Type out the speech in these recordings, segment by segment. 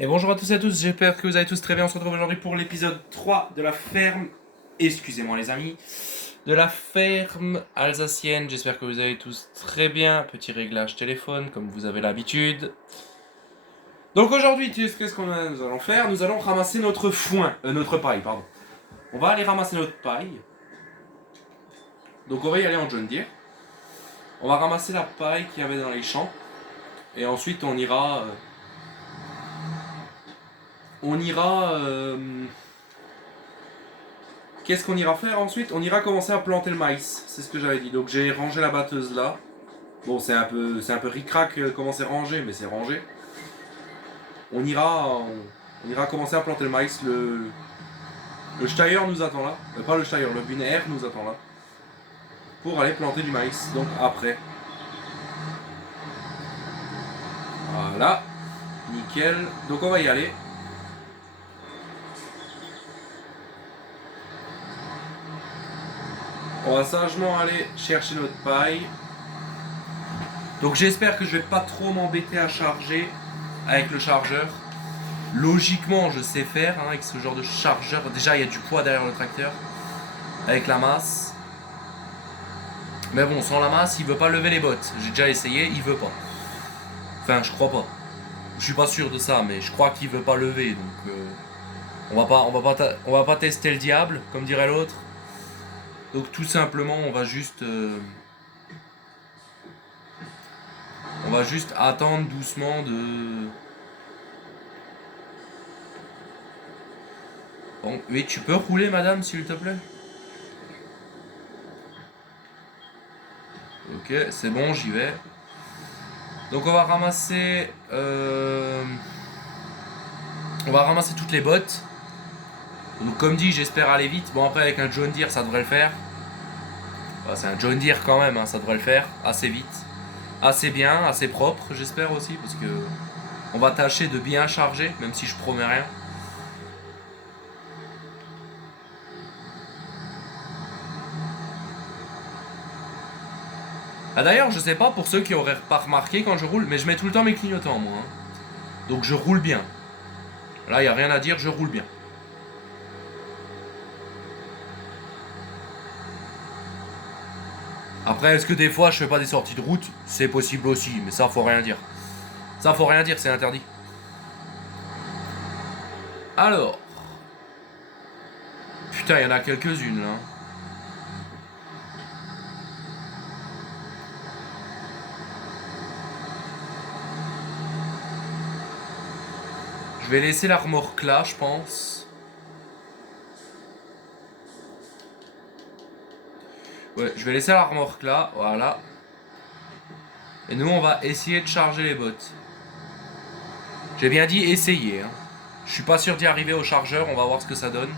Et bonjour à tous et à tous, j'espère que vous allez tous très bien. On se retrouve aujourd'hui pour l'épisode 3 de la ferme, excusez-moi les amis, de la ferme alsacienne. J'espère que vous allez tous très bien. Petit réglage téléphone comme vous avez l'habitude. Donc aujourd'hui, qu'est-ce qu'on nous allons faire? Nous allons ramasser notre foin, notre paille, pardon. On va aller ramasser notre paille. Donc on va y aller en John Deere. On va ramasser la paille qu'il y avait dans les champs. Et ensuite on ira... Qu'est-ce qu'on ira faire ensuite? On ira commencer à planter le maïs, c'est ce que j'avais dit. Donc j'ai rangé la batteuse là. Bon, c'est un peu ric-rac comment c'est rangé, mais c'est rangé. On ira commencer à planter le maïs. Le Steyr nous attend là. Pas le Steyr, le Buner nous attend là. Pour aller planter du maïs, donc après. Voilà. Nickel. Donc on va y aller. On va sagement aller chercher notre paille. Donc j'espère que je vais pas trop m'embêter à charger avec le chargeur. Logiquement, je sais faire avec ce genre de chargeur. Déjà, il y a du poids derrière le tracteur. Avec la masse. Mais bon, sans la masse, il veut pas lever les bottes. J'ai déjà essayé, il veut pas. Enfin, je crois pas. Je suis pas sûr de ça, mais je crois qu'il veut pas lever. Donc, on va pas tester le diable, comme dirait l'autre. Donc, tout simplement, on va juste attendre doucement de. Bon, oui, tu peux rouler, madame, s'il te plaît? Ok, c'est bon, j'y vais. Donc on va ramasser... On va ramasser toutes les bottes. Donc comme dit, j'espère aller vite. Bon après avec un John Deere ça devrait le faire. Enfin, c'est un John Deere quand même, hein, ça devrait le faire assez vite. Assez bien, assez propre j'espère aussi. Parce que on va tâcher de bien charger, même si je promets rien. Ah d'ailleurs je sais pas pour ceux qui auraient pas remarqué quand je roule, mais je mets tout le temps mes clignotants moi. Hein. Donc je roule bien. Là y a rien à dire, je roule bien. Après, est-ce que des fois je fais pas des sorties de route? C'est possible aussi, mais ça faut rien dire. Ça faut rien dire, c'est interdit. Alors. Putain, il y en a quelques-unes là. Je vais laisser la remorque là, je pense. Ouais, je vais laisser la remorque là, voilà. Et nous, on va essayer de charger les bottes. J'ai bien dit essayer. Hein. Je suis pas sûr d'y arriver au chargeur, on va voir ce que ça donne.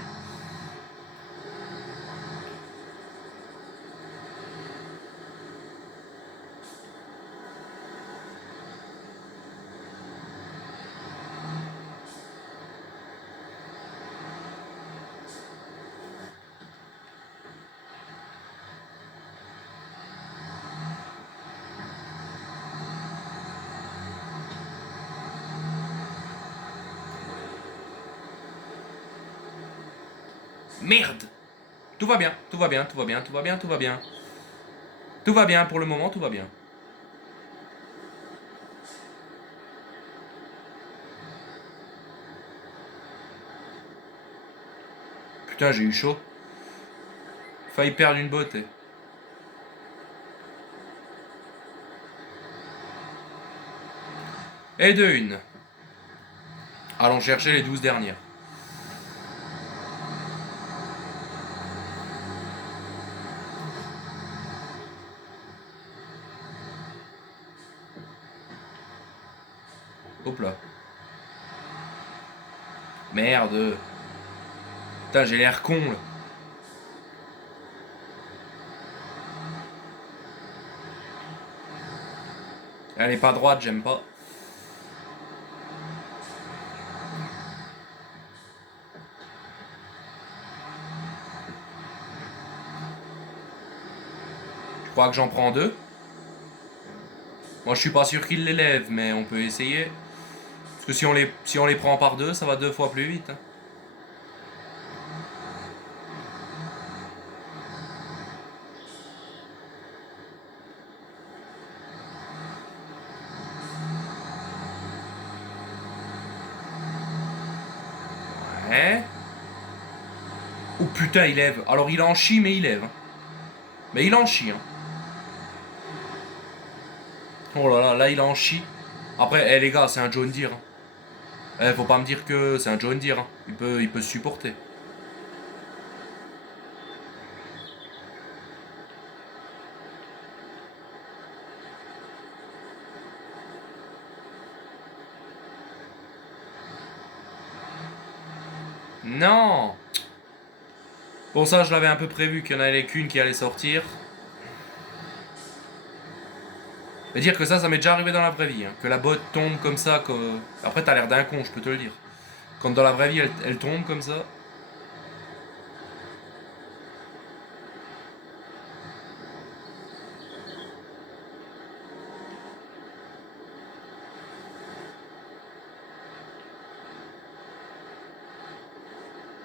Merde! Tout va bien, tout va bien, tout va bien, tout va bien, tout va bien. Tout va bien, pour le moment, tout va bien. Putain, j'ai eu chaud. Failli perdre une botte. Et de une. Allons chercher les 12 dernières. Hop là. Merde. Putain, j'ai l'air con là. Elle est pas droite, j'aime pas. Je crois que j'en prends deux. Moi je suis pas sûr qu'il l'élève, mais on peut essayer. Parce que si on les prend par deux, ça va 2 fois plus vite. Hein. Ouais. Oh putain, il lève. Alors il en chie, mais il lève. Hein. Mais il en chie. Hein. Oh là là, là il en chie. Après, les gars, c'est un John Deere. Hein. Faut pas me dire que c'est un John Deere. Hein. Il peut se supporter. Non. Bon, ça, je l'avais un peu prévu qu'il y en avait qu'une qui allait sortir. Mais dire que ça m'est déjà arrivé dans la vraie vie. Hein. Que la botte tombe comme ça. Après, t'as l'air d'un con, je peux te le dire. Quand dans la vraie vie, elle tombe comme ça.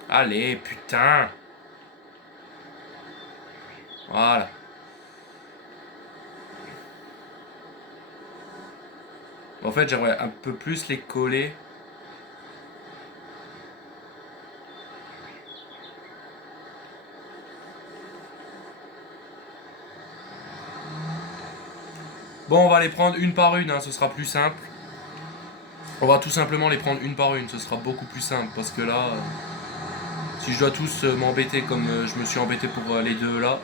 Allez, putain. Voilà. En fait, j'aimerais un peu plus les coller. Bon, on va les prendre une par une, hein, ce sera plus simple. On va tout simplement les prendre une par une, ce sera beaucoup plus simple. Parce que là, si je dois tous m'embêter comme je me suis embêté pour les deux là.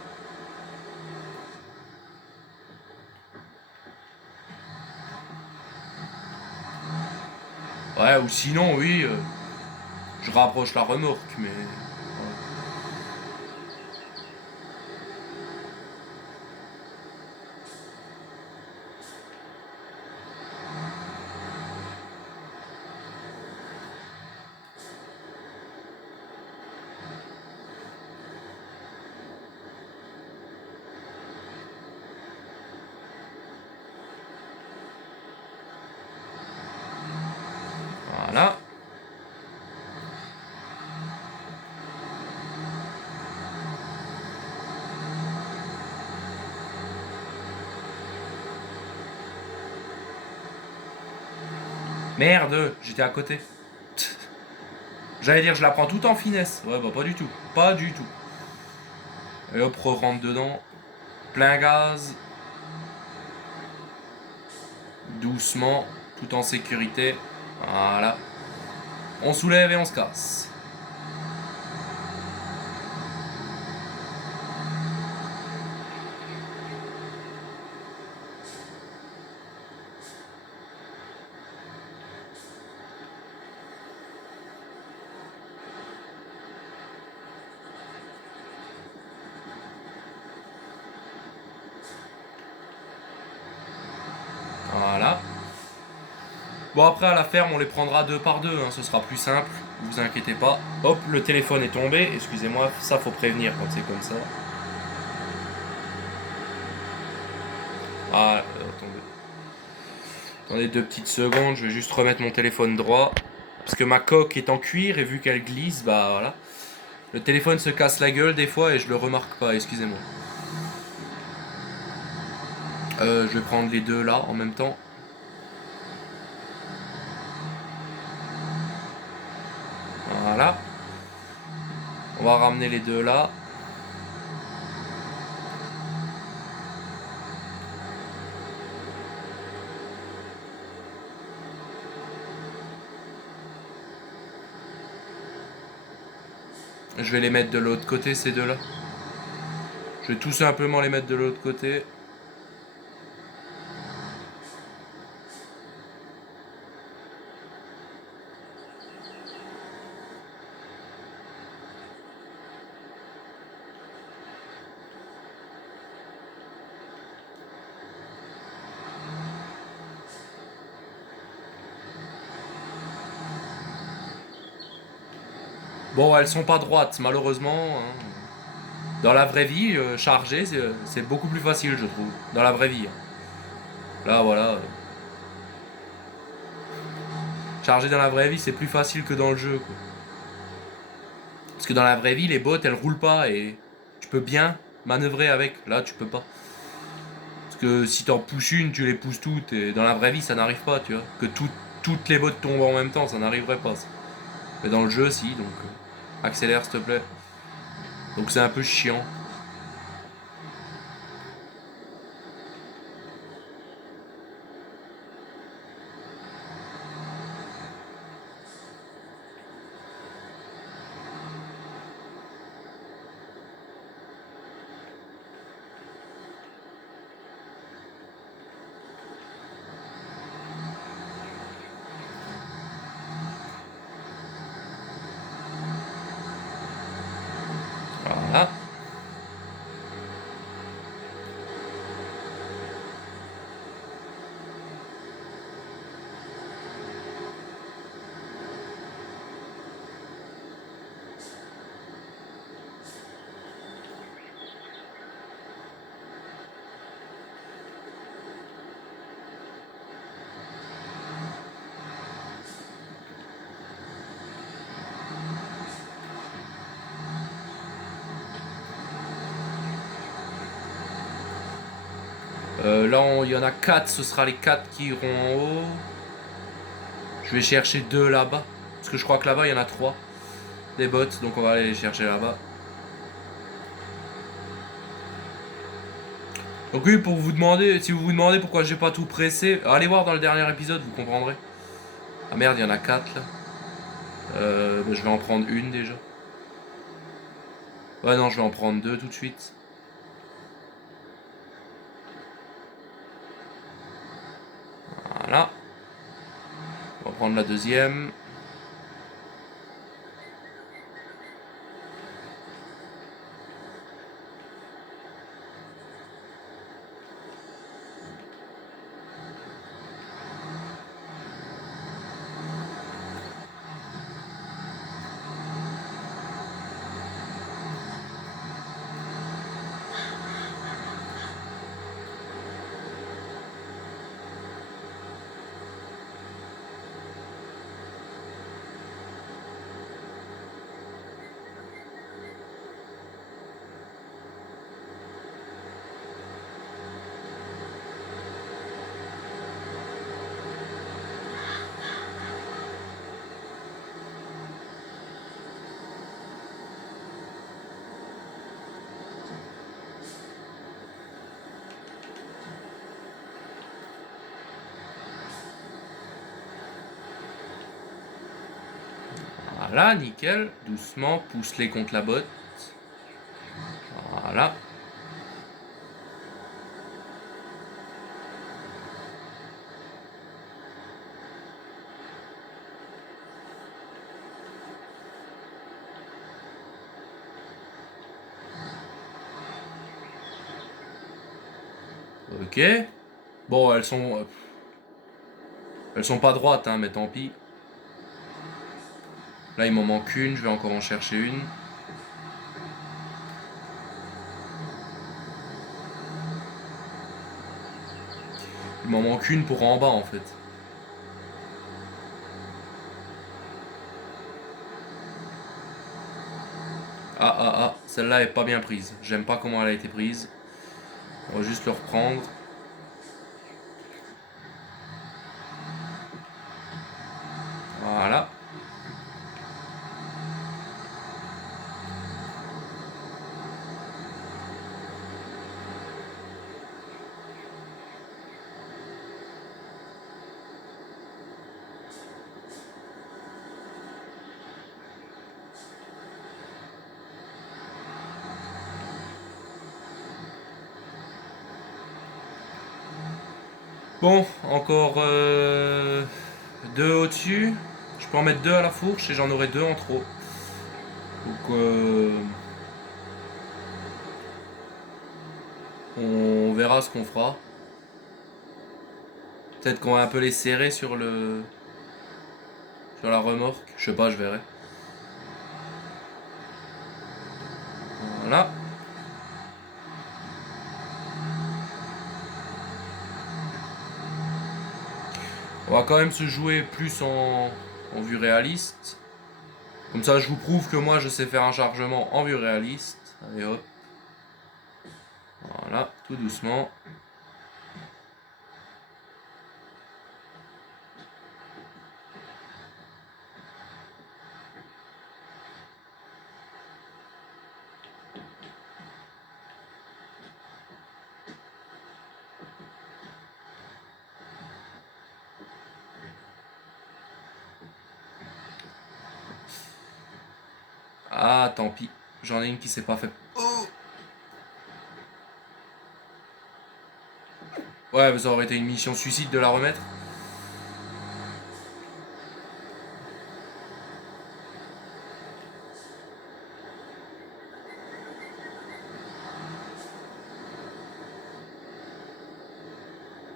Ouais, ou sinon, oui, je rapproche la remorque, mais... Voilà. Merde, j'étais à côté. J'allais dire, je la prends tout en finesse. Ouais, bah pas du tout. Pas du tout. Et hop, rentre dedans. Plein gaz. Doucement, tout en sécurité. Voilà. On soulève et on se casse. Voilà. Bon, après, à la ferme, on les prendra deux par deux. Hein, ce sera plus simple. Vous inquiétez pas. Hop, le téléphone est tombé. Excusez-moi, ça, faut prévenir quand c'est comme ça. Ah, attendez. Attendez 2 petites secondes. Je vais juste remettre mon téléphone droit. Parce que ma coque est en cuir et vu qu'elle glisse, bah voilà. Le téléphone se casse la gueule des fois et je le remarque pas. Excusez-moi. Je vais prendre les deux là en même temps. Voilà. On va ramener les deux là. Je vais les mettre de l'autre côté, ces deux là. Je vais tout simplement les mettre de l'autre côté. Bon, elles sont pas droites, malheureusement. Hein. Dans la vraie vie, charger, c'est beaucoup plus facile, je trouve. Dans la vraie vie. Hein. Là, voilà. Charger dans la vraie vie, c'est plus facile que dans le jeu, quoi. Parce que dans la vraie vie, les bottes, elles roulent pas et tu peux bien manœuvrer avec. Là, tu peux pas. Parce que si t'en pousses une, tu les pousses toutes. Et dans la vraie vie, ça n'arrive pas, tu vois. Que toutes les bottes tombent en même temps, ça n'arriverait pas. Ça. Mais dans le jeu, si, donc accélère, s'il te plaît. Donc c'est un peu chiant. Voilà. Là, il y en a 4, ce sera les 4 qui iront en haut. Je vais chercher 2 là-bas. Parce que je crois que là-bas, il y en a 3. Des bottes, donc on va aller les chercher là-bas. Donc oui, pour vous demander, si vous vous demandez pourquoi j'ai pas tout pressé, allez voir dans le dernier épisode, vous comprendrez. Ah merde, il y en a 4 là. Je vais en prendre une déjà. Ouais non, je vais en prendre 2 tout de suite. Voilà. On va prendre la deuxième. Voilà, nickel. Doucement, pousse-les contre la botte. Voilà. Ok. Bon, elles sont pas droites, hein, mais tant pis. Là, il m'en manque une, je vais encore en chercher une. Il m'en manque une pour en bas, en fait. Celle-là est pas bien prise. J'aime pas comment elle a été prise. On va juste le reprendre. Voilà. Bon, encore 2 au-dessus. Je peux en mettre 2 à la fourche et j'en aurai 2 en trop. Donc on verra ce qu'on fera. Peut-être qu'on va un peu les serrer sur la remorque. Je sais pas, je verrai. Voilà. On va quand même se jouer plus en vue réaliste. Comme ça, je vous prouve que moi, je sais faire un chargement en vue réaliste. Allez hop. Voilà, tout doucement. Ah, tant pis. J'en ai une qui s'est pas fait. Oh ouais, mais ça aurait été une mission suicide de la remettre.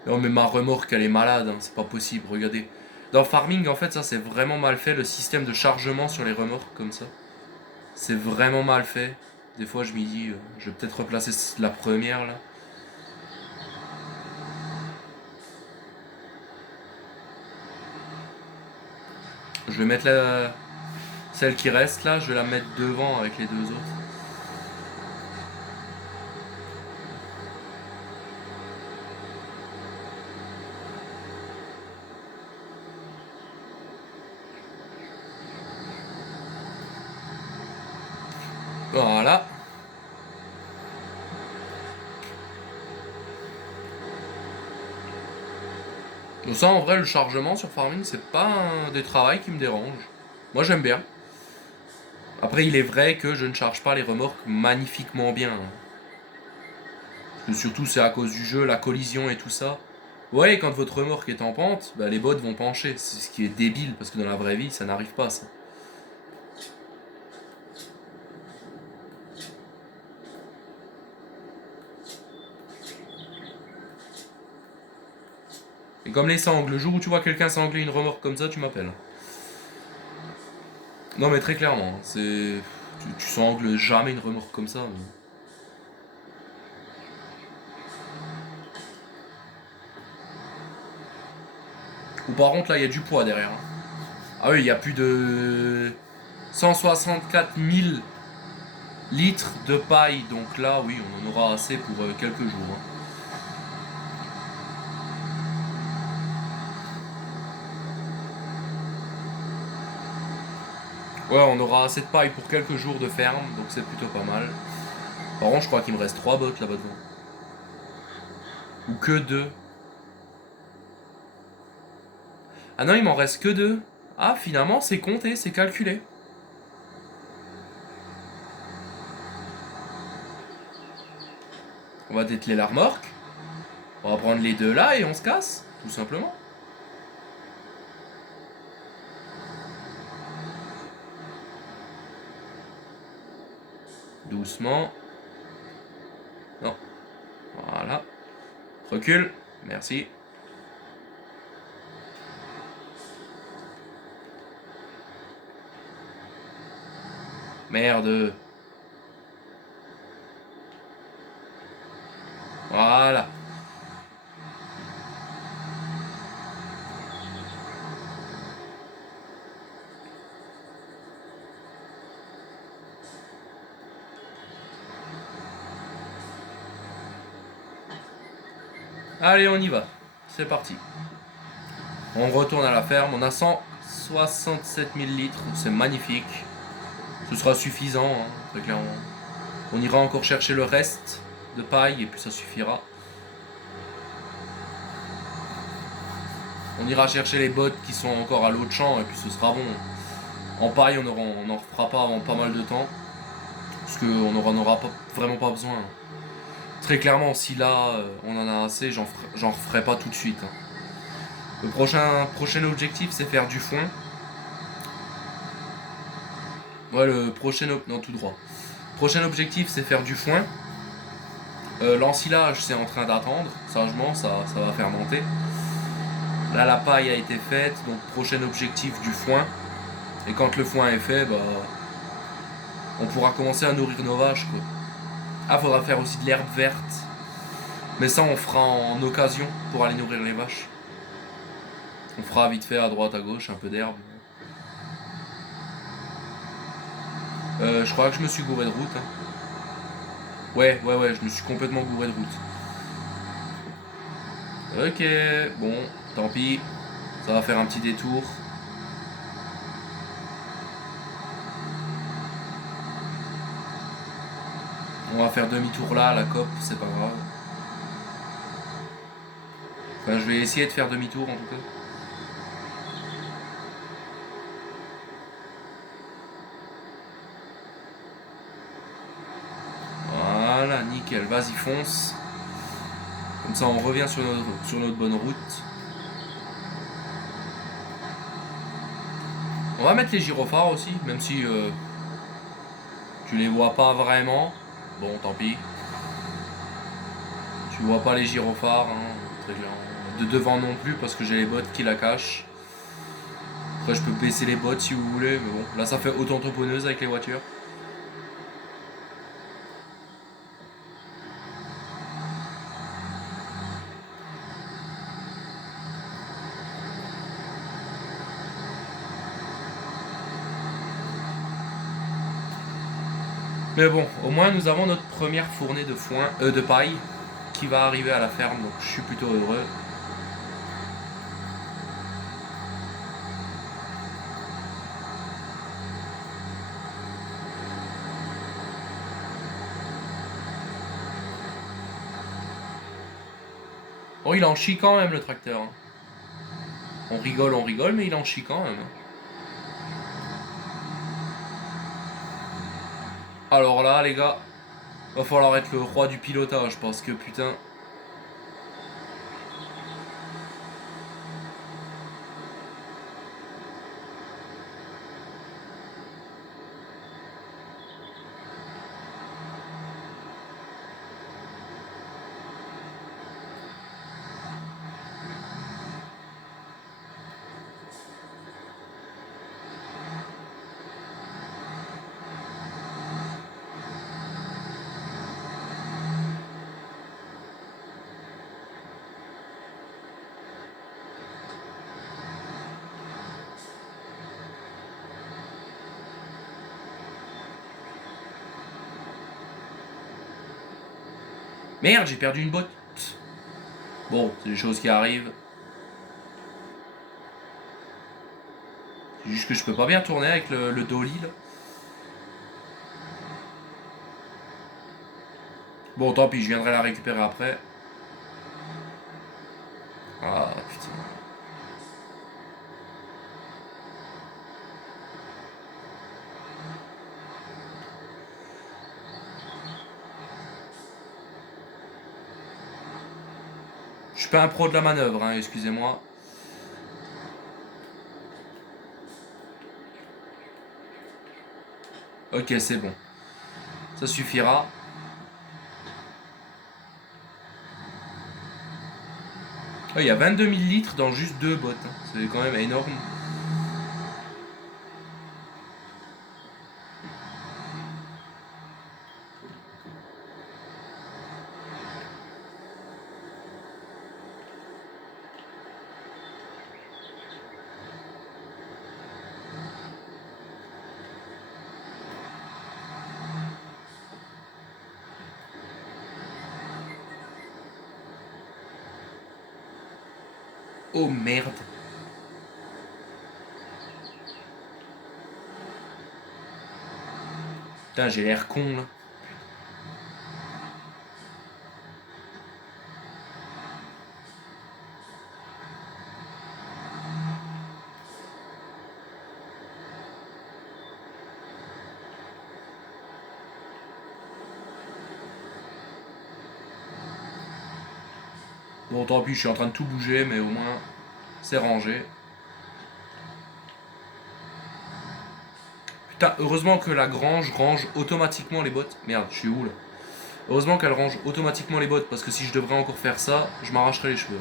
Non, mais ma remorque, elle est malade, hein, c'est pas possible, regardez. Dans Farming, en fait, ça c'est vraiment mal fait, le système de chargement sur les remorques comme ça. C'est vraiment mal fait. Des fois, je me dis, je vais peut-être replacer la première là. Je vais mettre celle qui reste là, je vais la mettre devant avec les deux autres. Voilà. Donc ça, en vrai, le chargement sur Farming, c'est pas un des travails qui me dérange. Moi, j'aime bien. Après, il est vrai que je ne charge pas les remorques magnifiquement bien. Parce que surtout, c'est à cause du jeu, la collision et tout ça. Ouais, quand votre remorque est en pente, bah, les bottes vont pencher. C'est ce qui est débile, parce que dans la vraie vie, ça n'arrive pas, ça. Et comme les sangles, le jour où tu vois quelqu'un sangler une remorque comme ça, tu m'appelles. Non, mais très clairement, c'est. Tu sangles jamais une remorque comme ça. Mais... Ou par contre, là, il y a du poids derrière. Ah oui, il y a plus de 164 000 litres de paille. Donc là, oui, on en aura assez pour quelques jours. Ouais, on aura assez de paille pour quelques jours de ferme, donc c'est plutôt pas mal. Par contre, je crois qu'il me reste 3 bottes là-bas devant. Ou que 2. Ah non, il m'en reste que 2. Ah, finalement, c'est compté, c'est calculé. On va dételer la remorque. On va prendre les deux là et on se casse, tout simplement. Doucement. Non. Voilà. Recule. Merci. Merde. Voilà. Allez, on y va. C'est parti. On retourne à la ferme. On a 167 000 litres. C'est magnifique. Ce sera suffisant, hein, très clairement. On ira encore chercher le reste de paille et puis ça suffira. On ira chercher les bottes qui sont encore à l'autre champ et puis ce sera bon. En paille, on n'en fera pas avant pas mal de temps. Parce qu'on n'en aura vraiment pas besoin. Très clairement, si là on en a assez, j'en referai pas tout de suite. Le prochain objectif, c'est faire du foin. Ouais, non, tout droit. Prochain objectif, c'est faire du foin. L'ensilage, c'est en train d'attendre. Sagement, ça va faire monter. Là, la paille a été faite. Donc, prochain objectif, du foin. Et quand le foin est fait, bah, on pourra commencer à nourrir nos vaches, quoi. Ah, faudra faire aussi de l'herbe verte. Mais ça, on fera en occasion pour aller nourrir les vaches. On fera vite fait à droite, à gauche, un peu d'herbe. Je crois que je me suis gouré de route. Hein. Ouais, je me suis complètement gouré de route. Ok, bon, tant pis. Ça va faire un petit détour. On va faire demi-tour là à la COP, c'est pas grave. Enfin, je vais essayer de faire demi-tour en tout cas. Voilà, nickel, vas-y fonce. Comme ça on revient sur notre bonne route. On va mettre les gyrophares aussi, même si tu les vois pas vraiment. Bon, tant pis. Tu vois pas les gyrophares, hein, très clairement. De devant non plus parce que j'ai les bottes qui la cachent. Après je peux baisser les bottes si vous voulez, mais bon, là ça fait auto-tamponneuse avec les voitures. Mais bon, au moins nous avons notre première fournée de foin, de paille qui va arriver à la ferme, donc je suis plutôt heureux. Oh, il en chie quand même le tracteur. Hein. On rigole, mais il en chie quand même. Alors là, les gars, va falloir être le roi du pilotage parce que putain. Merde, j'ai perdu une botte. Bon, c'est des choses qui arrivent. C'est juste que je peux pas bien tourner avec le dolly là. Bon, tant pis, je viendrai la récupérer après. Ah putain. Je suis pas un pro de la manœuvre, hein, excusez-moi. Ok, c'est bon. Ça suffira. Oh, il y a 22 000 litres dans juste deux bottes. Hein. C'est quand même énorme. Oh merde. Putain, j'ai l'air con là. Bon, tant pis, je suis en train de tout bouger, mais au moins, c'est rangé. Putain, heureusement que la grange range automatiquement les bottes. Merde, je suis où là? Heureusement qu'elle range automatiquement les bottes, parce que si je devrais encore faire ça, je m'arracherais les cheveux.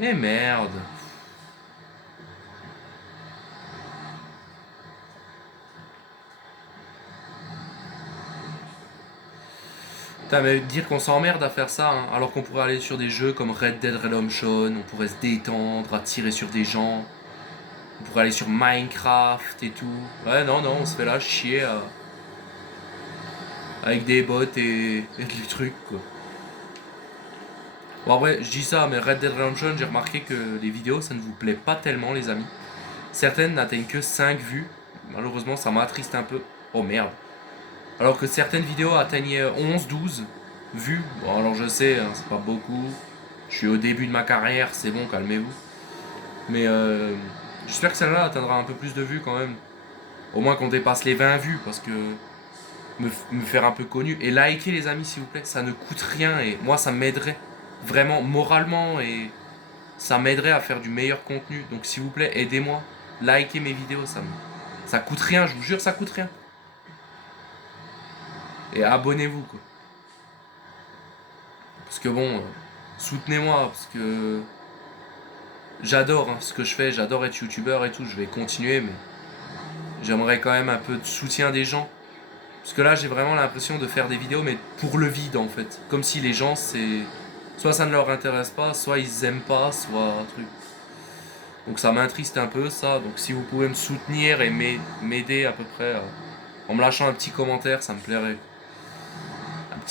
Eh merde. Putain, mais dire qu'on s'emmerde à faire ça, hein, alors qu'on pourrait aller sur des jeux comme Red Dead Redemption, on pourrait se détendre, à tirer sur des gens, on pourrait aller sur Minecraft et tout. Ouais, non, non, on se fait là chier avec des bots et des trucs, quoi. Bon, après, je dis ça, mais Red Dead Redemption, j'ai remarqué que les vidéos, ça ne vous plaît pas tellement, les amis. Certaines n'atteignent que 5 vues. Malheureusement, ça m'attriste un peu. Oh merde. Alors que certaines vidéos atteignaient 11, 12 vues. Bon, alors je sais, hein, c'est pas beaucoup. Je suis au début de ma carrière, c'est bon, calmez-vous. Mais j'espère que celle-là atteindra un peu plus de vues quand même. Au moins qu'on dépasse les 20 vues, parce que me faire un peu connu. Et likez les amis, s'il vous plaît, ça ne coûte rien. Et moi, ça m'aiderait vraiment moralement. Et ça m'aiderait à faire du meilleur contenu. Donc s'il vous plaît, aidez-moi. Likez mes vidéos, ça coûte rien, je vous jure, ça coûte rien. Et abonnez-vous, quoi. Parce que bon, soutenez-moi, parce que j'adore hein, ce que je fais, j'adore être youtubeur et tout, je vais continuer, mais j'aimerais quand même un peu de soutien des gens. Parce que là, j'ai vraiment l'impression de faire des vidéos, mais pour le vide en fait. Comme si les gens, c'est. Soit ça ne leur intéresse pas, soit ils aiment pas, soit un truc. Donc ça m'attriste un peu ça. Donc si vous pouvez me soutenir et m'aider à peu près en me lâchant un petit commentaire, ça me plairait.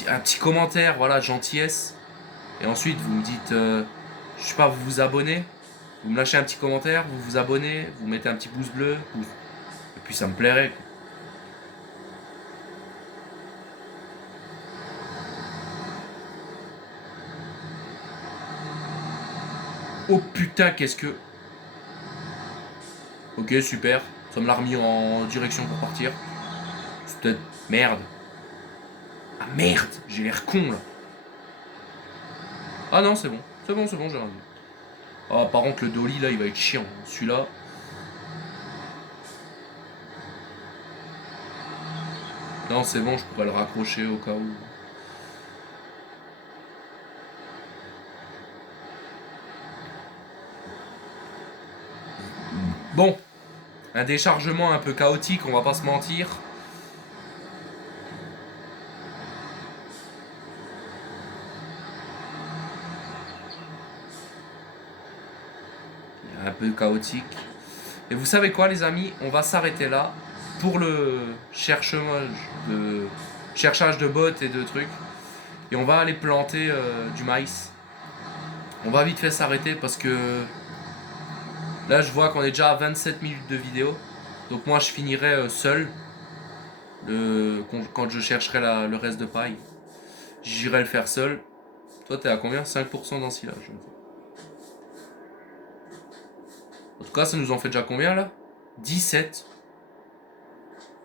Un petit commentaire, voilà, gentillesse. Et ensuite, vous me dites, je sais pas, vous vous abonnez, vous me lâchez un petit commentaire, vous vous abonnez, vous mettez un petit pouce bleu, et puis ça me plairait, quoi. Oh putain, qu'est-ce que... Ok, super, ça me l'a remis en direction pour partir. C'est peut-être... Merde. Ah merde, j'ai l'air con, là. Ah non, c'est bon, c'est bon, c'est bon, j'ai rien vu. Ah, par contre, le dolly, là, il va être chiant. Celui-là... Non, c'est bon, je pourrais le raccrocher au cas où. Bon, un déchargement un peu chaotique, on va pas se mentir. Un peu chaotique. Et vous savez quoi les amis, on va s'arrêter là pour le cherchage de bots et de trucs. Et on va aller planter du maïs. On va vite fait s'arrêter parce que là je vois qu'on est déjà à 27 minutes de vidéo. Donc moi je finirai seul quand je chercherai le reste de paille. J'irai le faire seul. Toi t'es à combien? 5% d'ensilage. En tout cas ça nous en fait déjà combien là? 17.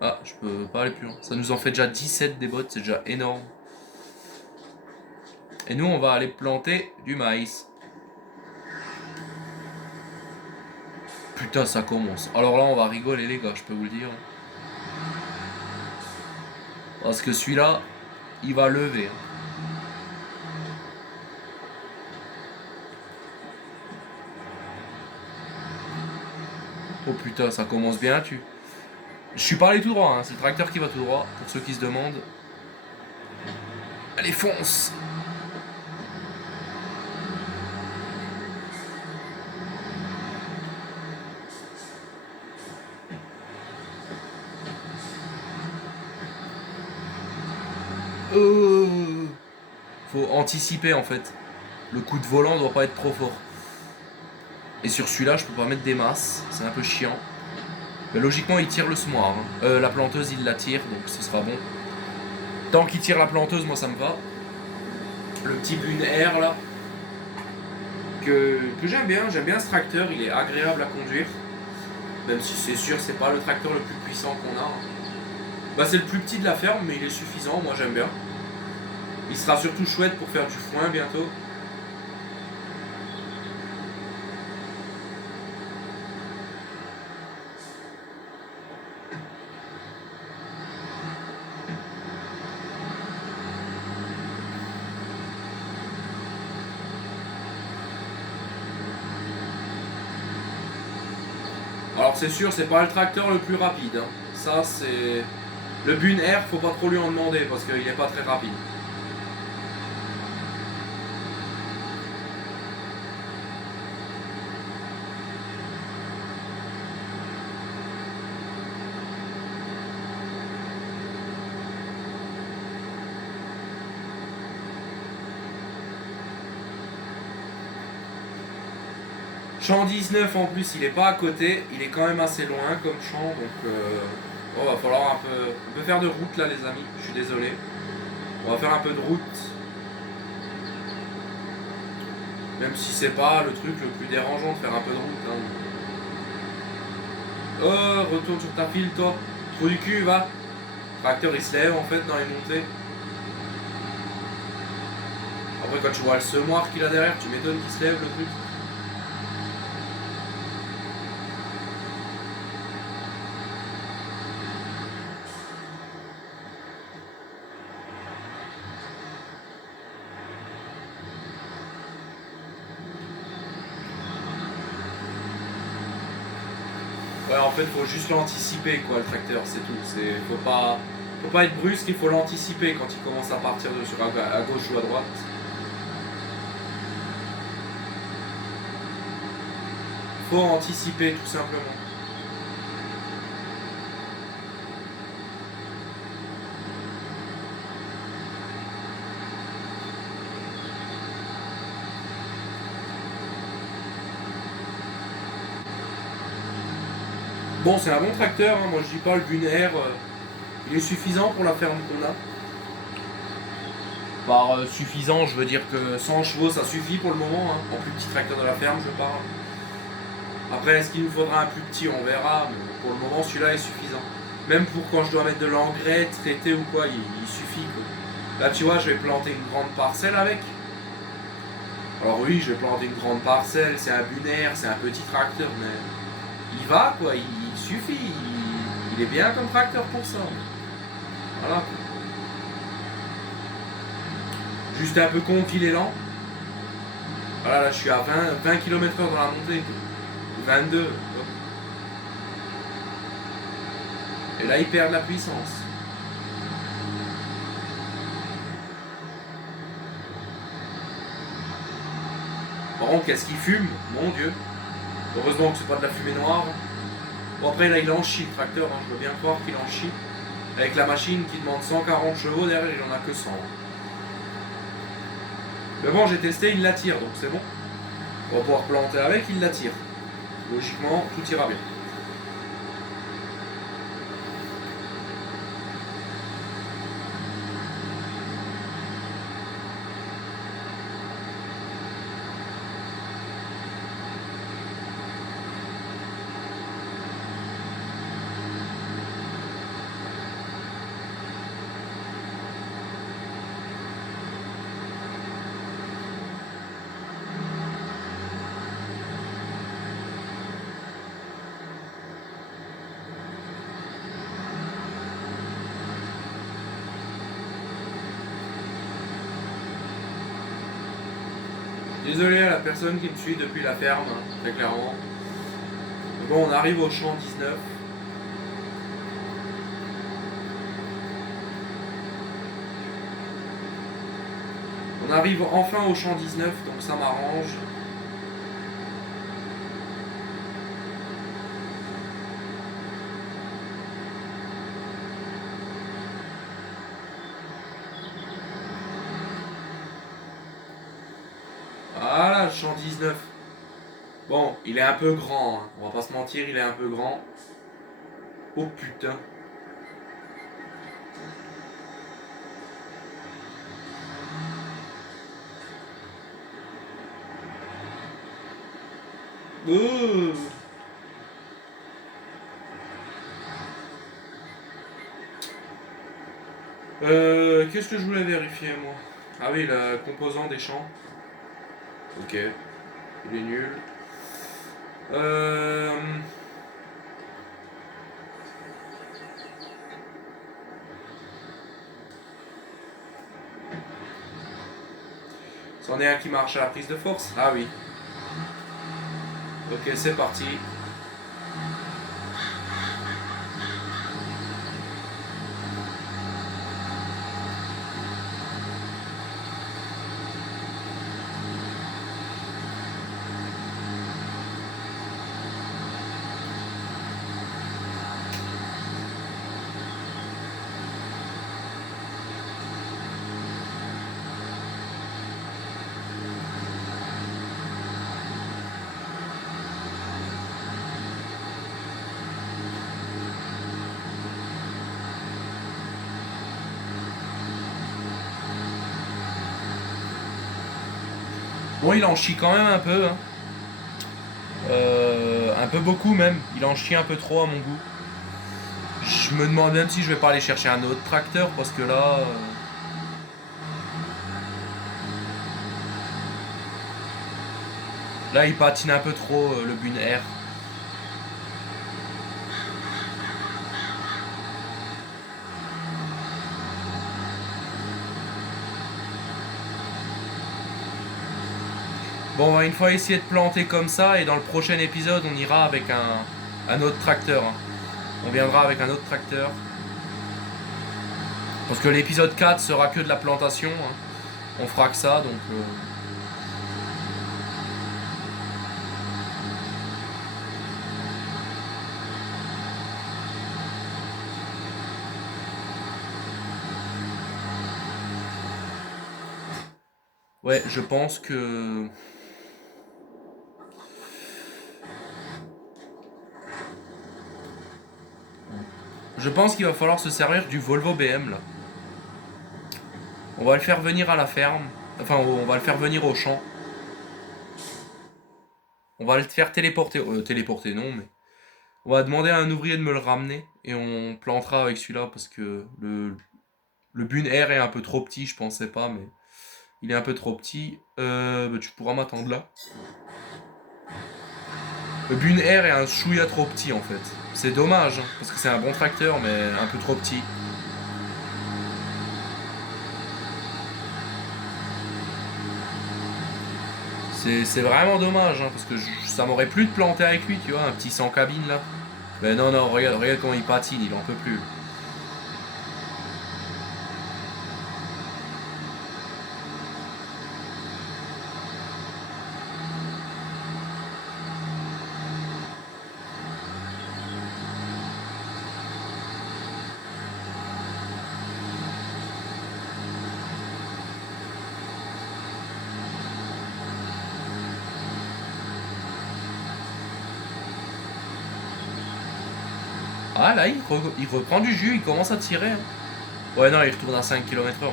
Ah, je peux pas aller plus loin. Ça nous en fait déjà 17 des bots, c'est déjà énorme. Et nous, on va aller planter du maïs. Putain, ça commence. Alors là, on va rigoler, les gars, je peux vous le dire. Parce que celui-là, il va lever. Oh putain, ça commence bien, tu. Je suis pas allé tout droit, hein. C'est le tracteur qui va tout droit, pour ceux qui se demandent. Allez, fonce! Faut anticiper en fait. Le coup de volant doit pas être trop fort. Et sur celui-là, je peux pas mettre des masses, c'est un peu chiant. Mais logiquement, il tire le semoir. Hein. La planteuse, il la tire, donc ce sera bon. Tant qu'il tire la planteuse, moi ça me va. Le petit Bune Air là. Que j'aime bien ce tracteur, il est agréable à conduire. Même si c'est sûr, c'est pas le tracteur le plus puissant qu'on a. Bah, c'est le plus petit de la ferme, mais il est suffisant, moi j'aime bien. Il sera surtout chouette pour faire du foin bientôt. Alors c'est sûr, c'est pas le tracteur le plus rapide. Ça c'est... Le Bune Air, faut pas trop lui en demander parce qu'il est pas très rapide. Champ 19 en plus, il est pas à côté, il est quand même assez loin comme champ, donc va falloir un peu... On peut faire de route là les amis, je suis désolé. On va faire un peu de route. Même si c'est pas le truc le plus dérangeant de faire un peu de route. Hein. Oh, retourne sur ta file toi. Trou du cul, va. Le tracteur il se lève en fait dans les montées. Après quand tu vois le semoir qu'il a derrière, tu m'étonnes qu'il se lève le truc. Ouais, en fait, faut juste l'anticiper, quoi, le tracteur, c'est tout. Faut pas être brusque, il faut l'anticiper quand il commence à partir de sur à gauche ou à droite. Faut anticiper, tout simplement. Bon, c'est un bon tracteur, hein. Moi je dis pas le Gunner, il est suffisant pour la ferme qu'on a. Par suffisant, je veux dire que 100 chevaux ça suffit pour le moment, hein. En plus petit tracteur de la ferme, je parle. Après, est-ce qu'il nous faudra un plus petit, on verra, mais pour le moment celui-là est suffisant. Même pour quand je dois mettre de l'engrais, traiter ou quoi, il suffit, quoi. Là tu vois, je vais planter une grande parcelle avec. Alors oui, je vais planter une grande parcelle, c'est un Gunner, c'est un petit tracteur, mais il va quoi, il suffit, il est bien comme tracteur pour ça. Voilà. Juste un peu con qu'il est lent. Voilà, là je suis à 20 km/h dans la montée. 22. Et là il perd de la puissance. Par contre, qu'est-ce qu'il fume? Mon Dieu. Heureusement que c'est pas de la fumée noire. Bon après là il en chie le tracteur, hein. Je veux bien croire qu'il en chie. Avec la machine qui demande 140 chevaux, derrière il en a que 100. Mais bon, j'ai testé, il l'attire, donc c'est bon. On va pouvoir planter avec, il l'attire. Logiquement, tout ira bien. Désolé à la personne qui me suit depuis la ferme, très clairement. Mais bon, on arrive au champ 19. On arrive enfin au champ 19, donc ça m'arrange. Voilà, le champ 19. Bon, il est un peu grand, hein. On va pas se mentir, il est un peu grand. Oh putain. Qu'est-ce que je voulais vérifier moi? Ah oui, le composant des champs. Ok, il est nul. C'en est un qui marche à la prise de force? Ah oui. Ok, c'est parti. Bon, il en chie quand même un peu, hein. Un peu beaucoup même. Il en chie un peu trop à mon goût. Je me demande même si je vais pas aller chercher un autre tracteur parce que là... là, il patine un peu trop, le Bune R. Bon, on va une fois essayer de planter comme ça et dans le prochain épisode, on ira avec un autre tracteur, hein. On viendra avec un autre tracteur. Parce que l'épisode 4 sera que de la plantation, hein. On fera que ça, donc... ouais, je pense que... Je pense qu'il va falloir se servir du Volvo BM, là. On va le faire venir à la ferme. Enfin, on va le faire venir au champ. On va le faire téléporter. Téléporter, non, mais... On va demander à un ouvrier de me le ramener. Et on plantera avec celui-là, parce que le Bune R est un peu trop petit, je pensais pas, mais... Il est un peu trop petit. Bah, tu pourras m'attendre là. Le Bune R est un chouïa trop petit, en fait. C'est dommage, hein, parce que c'est un bon tracteur, mais un peu trop petit. C'est vraiment dommage, hein, parce que ça m'aurait plu de planter avec lui, tu vois, un petit sans cabine là. Mais non, non, regarde, regarde comment il patine, il en peut plus. Ah là, il reprend du jus, il commence à tirer, hein. Ouais, non, il retourne à 5 km/h.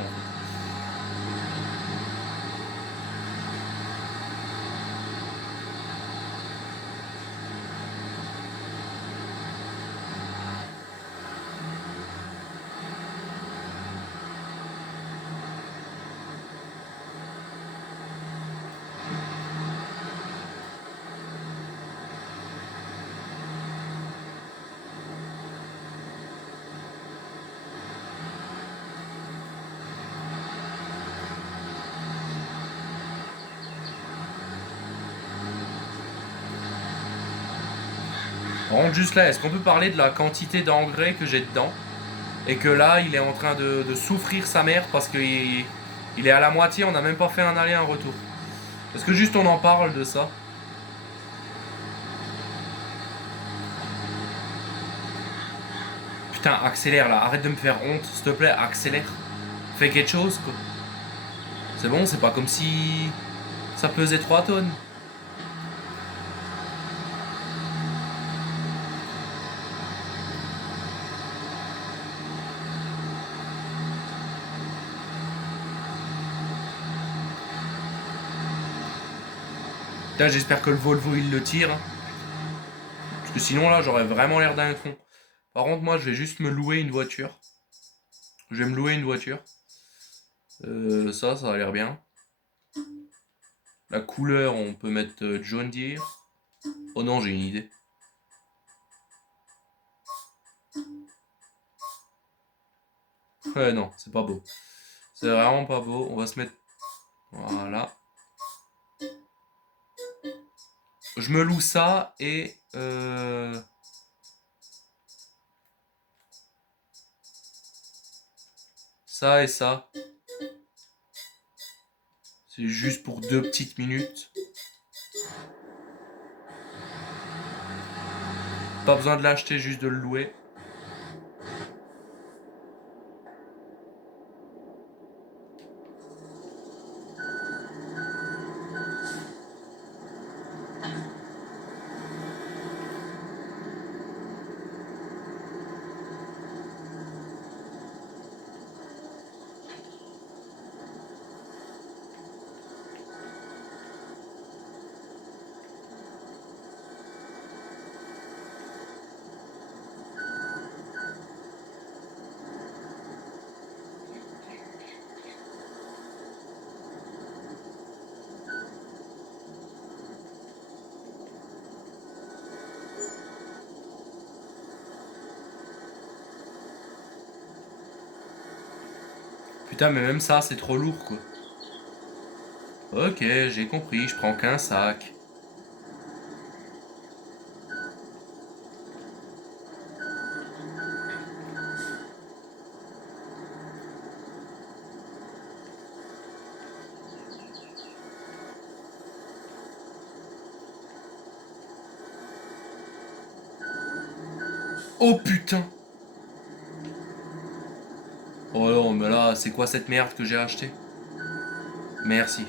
Par contre, juste là, est-ce qu'on peut parler de la quantité d'engrais que j'ai dedans? Et que là, il est en train de souffrir sa mère parce qu'il il est à la moitié, on n'a même pas fait un aller, un retour. Est-ce que juste on en parle de ça? Putain, accélère là, arrête de me faire honte, s'il te plaît, accélère. Fais quelque chose, quoi. C'est bon, c'est pas comme si ça pesait 3 tonnes. Putain, j'espère que le Volvo il le tire, hein. Parce que sinon là, j'aurais vraiment l'air d'un con. Par contre, moi, je vais juste me louer une voiture. Je vais me louer une voiture. Ça a l'air bien. La couleur, on peut mettre John Deere. Oh non, j'ai une idée. Ouais, non, c'est pas beau. C'est vraiment pas beau. On va se mettre... Voilà. Je me loue ça et... ça et ça. C'est juste pour 2 petites minutes. Pas besoin de l'acheter, juste de le louer. Putain, mais même ça, c'est trop lourd, quoi. Ok, j'ai compris, je prends qu'un sac. Oh putain! Oh non, mais là, c'est quoi cette merde que j'ai acheté? Merci.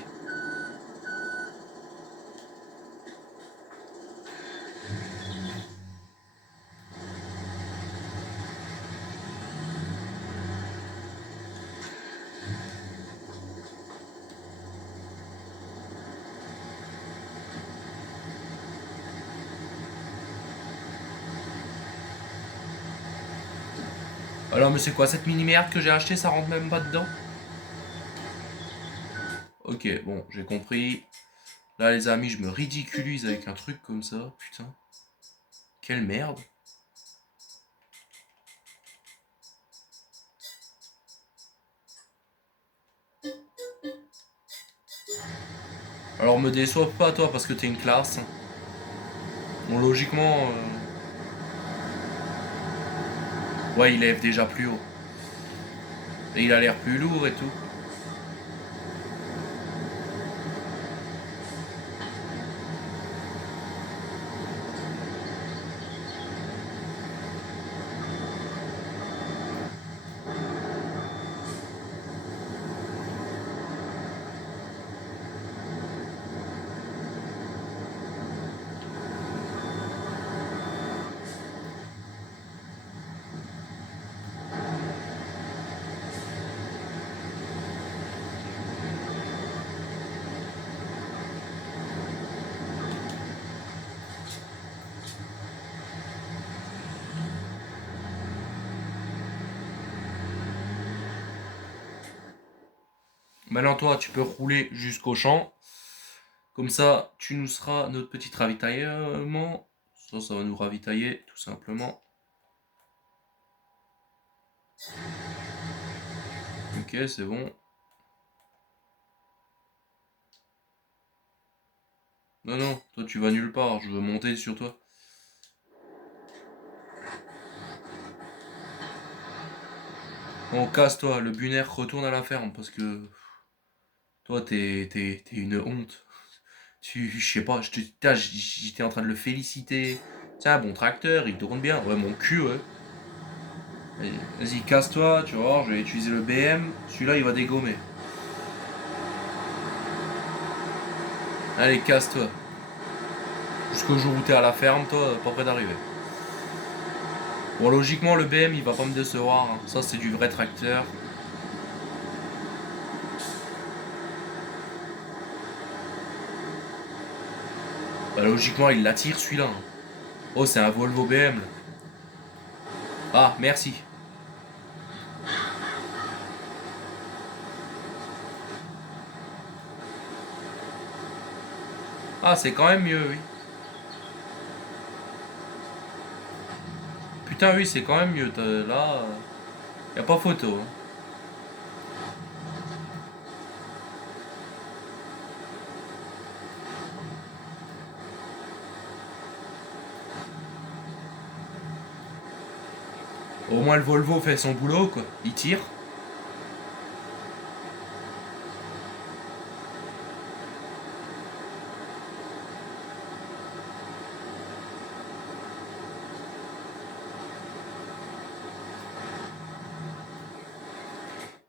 Alors, mais c'est quoi cette mini merde que j'ai acheté? Ça rentre même pas dedans? Ok, bon, j'ai compris. Là, les amis, je me ridiculise avec un truc comme ça. Putain. Quelle merde. Alors, me déçois pas, toi, parce que t'es une classe. Bon, logiquement. Ouais, il lève déjà plus haut. Et il a l'air plus lourd et tout. Maintenant, toi, tu peux rouler jusqu'au champ. Comme ça, tu nous seras notre petit ravitaillement. Ça va nous ravitailler, tout simplement. Ok, c'est bon. Non, non, toi, tu vas nulle part. Je veux monter sur toi. Bon, casse-toi. Le bunaire retourne à la ferme parce que toi, t'es une honte. Je sais pas, j'étais en train de le féliciter. Tiens, bon tracteur, il tourne bien. Ouais, mon cul, ouais. Vas-y, casse-toi, tu vas voir, je vais utiliser le BM. Celui-là, il va dégommer. Allez, casse-toi. Jusqu'au jour où t'es à la ferme, toi, pas près d'arriver. Bon, logiquement, le BM, il va pas me décevoir, hein. Ça, c'est du vrai tracteur. Bah, logiquement, il l'attire, celui-là, hein. Oh, c'est un Volvo BM, là. Ah, merci. Ah, c'est quand même mieux, oui. Putain, oui, c'est quand même mieux. Là, y a pas photo, hein. Au moins, le Volvo fait son boulot, quoi. Il tire.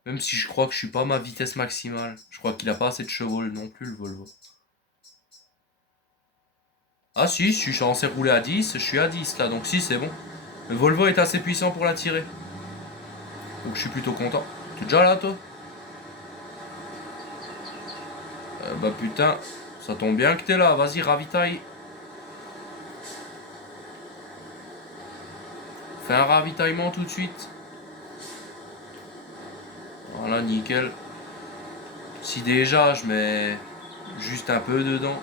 Même si je crois que je suis pas à ma vitesse maximale. Je crois qu'il a pas assez de chevaux non plus, le Volvo. Ah si, je suis censé rouler à 10, je suis à 10 là, donc si, c'est bon. Le Volvo est assez puissant pour la tirer. Donc je suis plutôt content. T'es déjà là, toi? Bah putain, ça tombe bien que t'es là. Vas-y, ravitaille. Fais un ravitaillement tout de suite. Voilà, nickel. Si déjà je mets juste un peu dedans.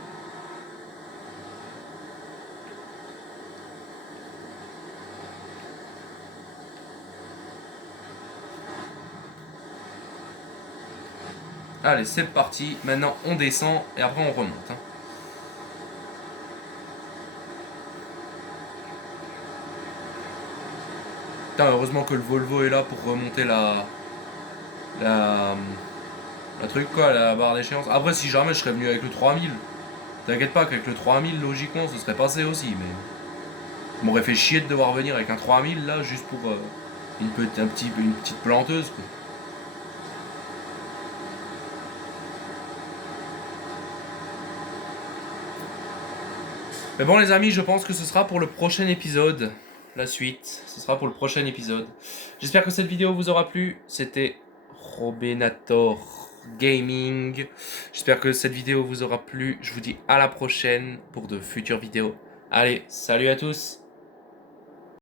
Allez, c'est parti. Maintenant, on descend et après, on remonte. Hein. Putain, heureusement que le Volvo est là pour remonter la, la truc, quoi, la barre d'échéance. Après, si jamais je serais venu avec le 3000, t'inquiète pas qu'avec le 3000, logiquement, ce serait passé aussi. Mais ça m'aurait fait chier de devoir venir avec un 3000 là, juste pour une petite planteuse, quoi. Mais bon les amis, je pense que ce sera pour le prochain épisode. La suite, ce sera pour le prochain épisode. J'espère que cette vidéo vous aura plu. C'était Robenator Gaming. J'espère que cette vidéo vous aura plu. Je vous dis à la prochaine pour de futures vidéos. Allez, salut à tous!